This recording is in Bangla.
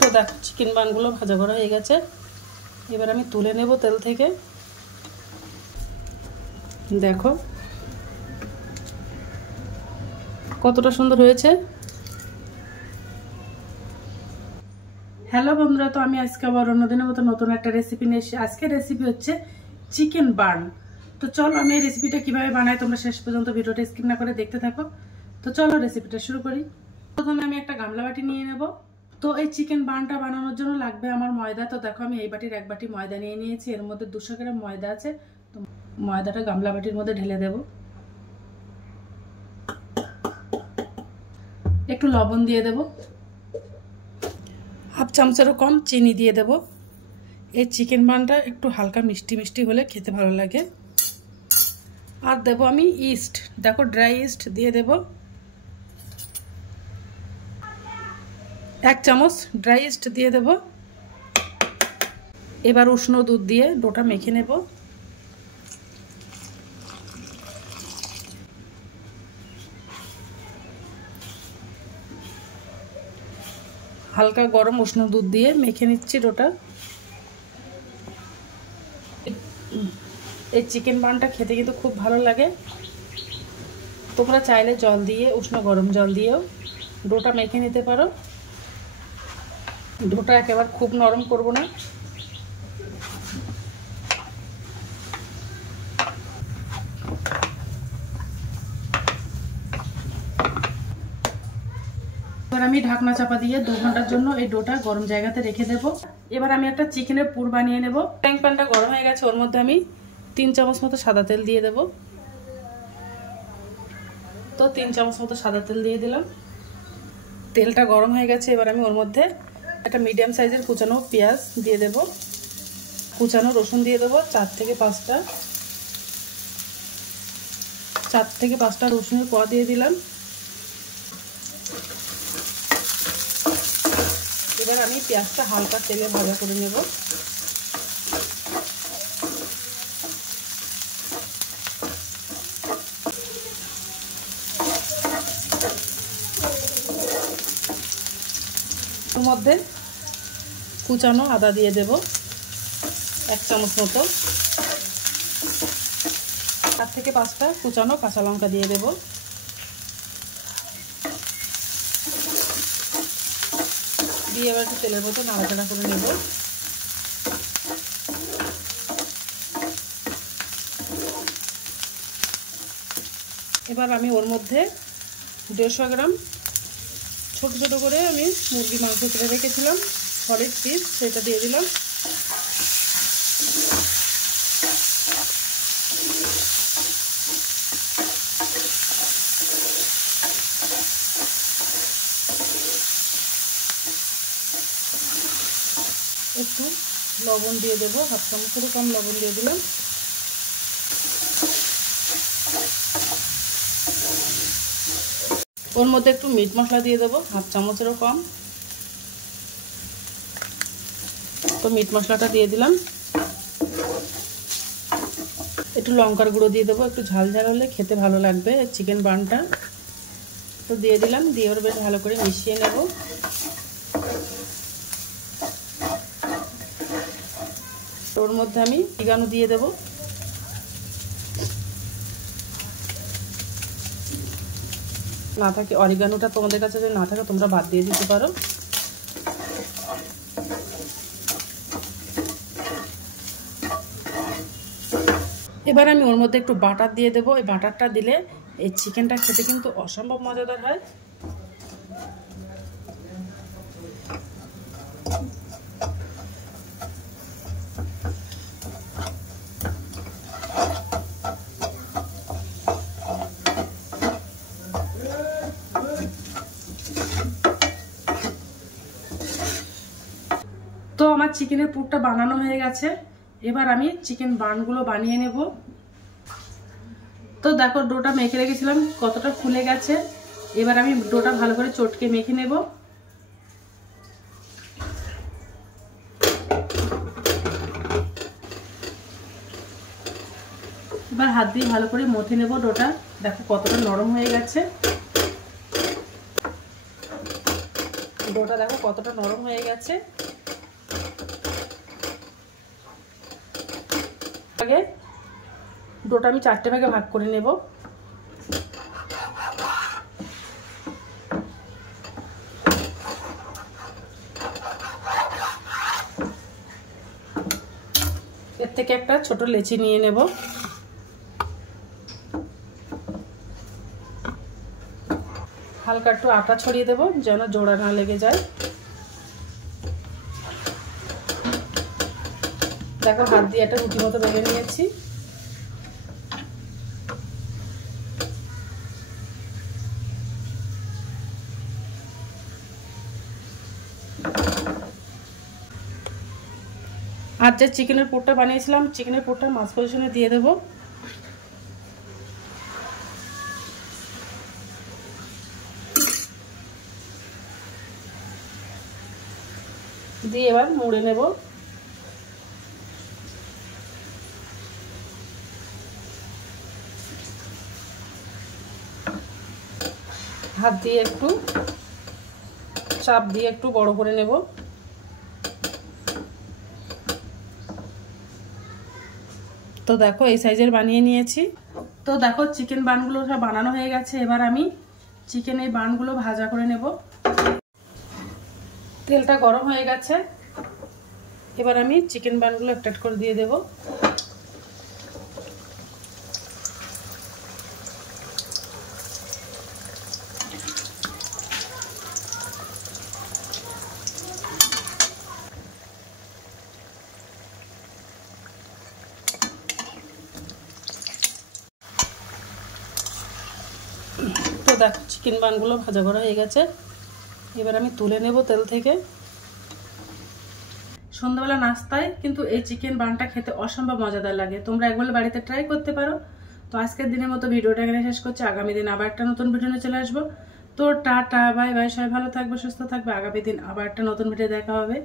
তো দেখো চিকেন বানগুলো ভাজা করা হয়ে গেছে, এবার আমি তুলে নেব তেল থেকে। দেখো কতটা সুন্দর হয়েছে। হ্যালো বন্ধুরা, তো আমি আজকে আবার অন্যদিনের মতো নতুন একটা রেসিপি নিয়ে এসেছি। আজকের রেসিপি হচ্ছে চিকেন বার্ন। তো চলো আমি এই রেসিপিটা কীভাবে বানাই তোমরা শেষ পর্যন্ত ভিডিওটা স্কিপ না করে দেখতে থাকো। তো চলো রেসিপিটা শুরু করি। প্রথমে আমি একটা গামলা বাটি নিয়ে নেব। তো এই চিকেন বার্নটা বানানোর জন্য লাগবে আমার ময়দা। তো দেখো আমি এই বাটির এক বাটি ময়দা নিয়ে নিয়েছি, এর মধ্যে 200 গ্রাম ময়দা আছে। তো ময়দাটা গামলা বাটির মধ্যে ঢেলে দেব। একটু লবণ দিয়ে দেব, হাফ চামচেরও কম চিনি দিয়ে দেব। এই চিকেন বানটা একটু হালকা মিষ্টি মিষ্টি হলে খেতে ভালো লাগে। আর দেব আমি ইস্ট, দেখো ড্রাই ইস্ট দিয়ে দেব, 1 চামচ ড্রাই ইস্ট দিয়ে দেব। এবার উষ্ণ দুধ দিয়ে ডোটা মেখে নেব। হালকা গরম উষ্ণ দুধ দিয়ে মেখে নিচ্ছি ডোটা। এই চিকেন বানটা খেতে কিন্তু খুব ভালো লাগে। তোমরা চাইলে জল দিয়ে, উষ্ণ গরম জল দিয়েও ডোটা মেখে নিতে পারো। ডোটা একেবারে খুব নরম করব না। এবার আমি ঢাকনা চাপা দিয়ে 2 ঘন্টার জন্য এই ডোটা গরম জায়গাতে রেখে দেব। এবার আমি একটা চিকেনের পুর বানিয়ে নেব। ফ্রাইং প্যানটা গরম হয়ে গেছে, ওর মধ্যে আমি 3 চামচ মতো সাদা তেল দিয়ে দেব। তো 3 চামচ মতো সাদা তেল দিয়ে দিলাম। তেলটা গরম হয়ে গেছে, এবার আমি ওর মধ্যে একটা মিডিয়াম সাইজের কুচানো পেঁয়াজ দিয়ে দেব, কুচানো রসুন দিয়ে দেবো 4 থেকে 5টা রসুনের কোয়া দিয়ে দিলাম। এবার আমি পেঁয়াজটা হালকা তেলে ভাজা করে নেব। এর মধ্যে কুচানো আদা দিয়ে দেব 1 চামচ মতো, 4 থেকে 5টা কুচানো কাঁচা লঙ্কা দিয়ে দেব। দিয়ে এবার একটু তেলের মতো নাড়াচাড়া করে নেব। এবার আমি ওর মধ্যে 150 গ্রাম ছোট ছোট করে আমি মুরগি মাংস কেটে রেখেছিলাম সলিড পিস, সেটা দিয়ে দিলাম। একটু লবণ দিয়ে দেবো, হাফ চামচেরও কম লবণ দিয়ে দিলাম। ওর মধ্যে একটু মিট মশলা দিয়ে দেবো, হাফ চামচেরও কম। তো মিট মশলাটা দিয়ে দিলাম। একটু লঙ্কার গুঁড়ো দিয়ে দেবো, একটু ঝাল ঝাল হলে খেতে ভালো লাগবে চিকেন বানটা। তো দিয়ে দিলাম, দিয়ে ওর বেশ ভালো করে মিশিয়ে নেব। ওর মধ্যে আমি অরিগানো দিয়ে দেব। না থাকে অরিগানোটা, তোমাদের কাছে যদি না থাকে তোমরা বাদ দিয়ে দিতে পারো। এবার আমি ওর মধ্যে একটু বাটার দিয়ে দেবো। এই বাটারটা দিলে এই চিকেনটা খেতে কিন্তু অসম্ভব মজাদার হয়। তো আমার চিকেনের পুরটা বানানো হয়ে গেছে, এবার আমি চিকেন বার্নগুলো বানিয়ে নেব। তো দেখো ডোটা মেখে রেখেছিলাম কতটা ফুলে গেছে। এবার আমি ডোটা ভালো করে চটকে মেখে নেব। এবার হাত দিয়ে ভালো করে মথে নেব ডোটা। দেখো কতটা নরম হয়ে গেছে। ডোটা দেখো কতটা নরম হয়ে গেছে। আগে ডোটা আমি 4টে ভাগে ভাগ করে নেব। এর থেকে একটা ছোট লেচি নিয়ে নেব। হালকা একটু আটা ছড়িয়ে দেব যেন জোড়া না লেগে যায়। দেখো হাত দিয়ে একটা রুটি মতো বেলে নিয়েছি। আর যে চিকেনের পুরটা বানিয়েছিলাম, চিকেনের পুরটা মাছ পজিশনে দিয়ে দেব। দিয়ে এবার মুড়ে নেব। হাত দিয়ে একটু চাপ দিয়ে একটু বড় করে নেব। তো দেখো এই সাইজের বানিয়ে নিয়েছি। তো দেখো চিকেন বানগুলো সব বানানো হয়ে গেছে। এবার আমি চিকেনের বানগুলো ভাজা করে নেব। তেলটা গরম হয়ে গেছে। এবার আমি চিকেন বানগুলো একটা করে দিয়ে দেব। তো দেখো চিকেন বানগুলো ভাজা করা হয়ে গেছে। এবার আমি তুলে নেব তেল থেকে। সন্ধ্যাবেলা নাস্তায় কিন্তু এই চিকেন বানটা খেতে অসম্ভব মজাদার লাগে। তোমরা একবার বাড়িতে ট্রাই করতে পারো। তো আজকের দিনের মতো ভিডিওটা এখানে শেষ করছি। আগামী দিন আবার একটা নতুন ভিডিও নিয়ে চলে আসবো। তো টাটা, বাই বাই, সবাই ভালো থাকবে, সুস্থ থাকবে। আগামী দিন আবার একটা নতুন ভিডিও দেখা হবে।